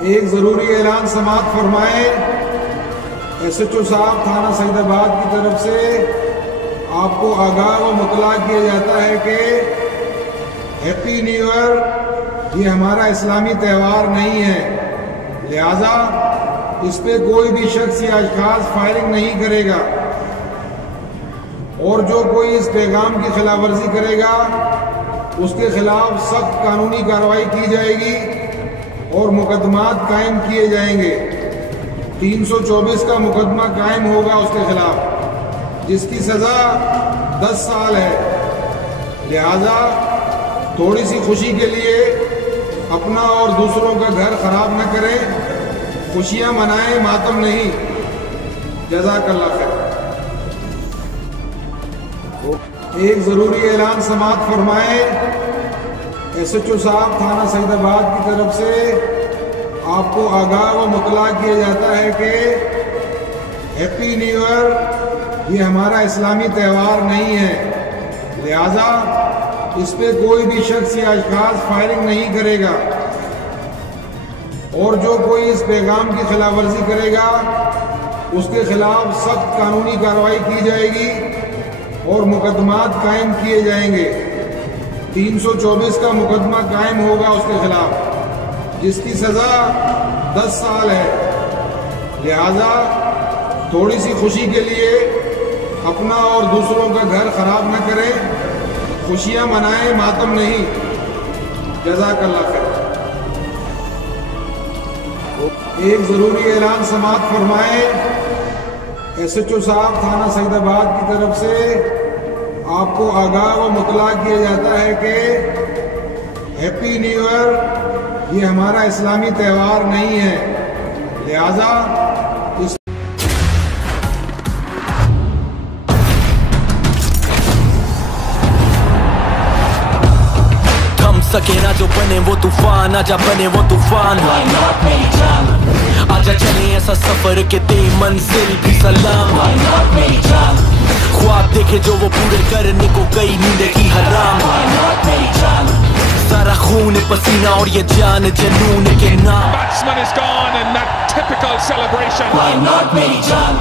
ایک ضروری اعلان سماعت فرمائیں۔ ایس ایچ او صاحب تھانہ سعید آباد کی طرف سے آپ کو آگاہ و مطلع کیا جاتا ہے کہ ہیپی نیو ایئر یہ ہمارا اسلامی تہوار نہیں ہے، لہذا اس پہ کوئی بھی شخص یا اشخاص فائرنگ نہیں کرے گا، اور جو کوئی اس پیغام کی خلاف ورزی کرے گا اس کے خلاف سخت قانونی کارروائی کی جائے گی اور مقدمات قائم کیے جائیں گے۔ 324 کا مقدمہ قائم ہوگا اس کے خلاف، جس کی سزا 10 سال ہے۔ لہذا تھوڑی سی خوشی کے لیے اپنا اور دوسروں کا گھر خراب نہ کریں، خوشیاں منائیں، ماتم نہیں۔ جزاک اللہ خیر۔ ایک ضروری اعلان سماعت فرمائیں۔ ایس ایچ او صاحب تھانہ سعید آباد کی طرف سے آپ کو آگاہ و مطلع کیا جاتا ہے کہ ہیپی نیو ایئر یہ ہمارا اسلامی تہوار نہیں ہے، لہذا اس پہ کوئی بھی شخص یا اشخاص فائرنگ نہیں کرے گا، اور جو کوئی اس پیغام کی خلاف ورزی کرے گا اس کے خلاف سخت قانونی کارروائی کی جائے گی اور مقدمات قائم کیے جائیں گے۔ 324 کا مقدمہ قائم ہوگا اس کے خلاف، جس کی سزا 10 سال ہے۔ لہذا تھوڑی سی خوشی کے لیے اپنا اور دوسروں کا گھر خراب نہ کریں، خوشیاں منائیں، ماتم نہیں۔ جزاک اللہ خیر۔ ایک ضروری اعلان سماعت فرمائیں۔ ایس ایچ او صاحب تھانہ سعید آباد کی طرف سے آپ کو آگاہ و مطلع کیا جاتا ہے کہ ہیپی نیو ایئر یہ ہمارا اسلامی تہوار نہیں ہے، لہذا اس تھم سکے نہ جو بنے وہ طوفان، آجا بنے وہ طوفان، آجا چلیں ایسا سفر کہ دے منزل بھی سلام، خواب دیکھے جو وہ پورے کرنے کو گئی نیند کی حرام، سارا خون پسینہ اور یہ جان جنون کے نام، batsman is gone and that typical celebration. Why not میری جان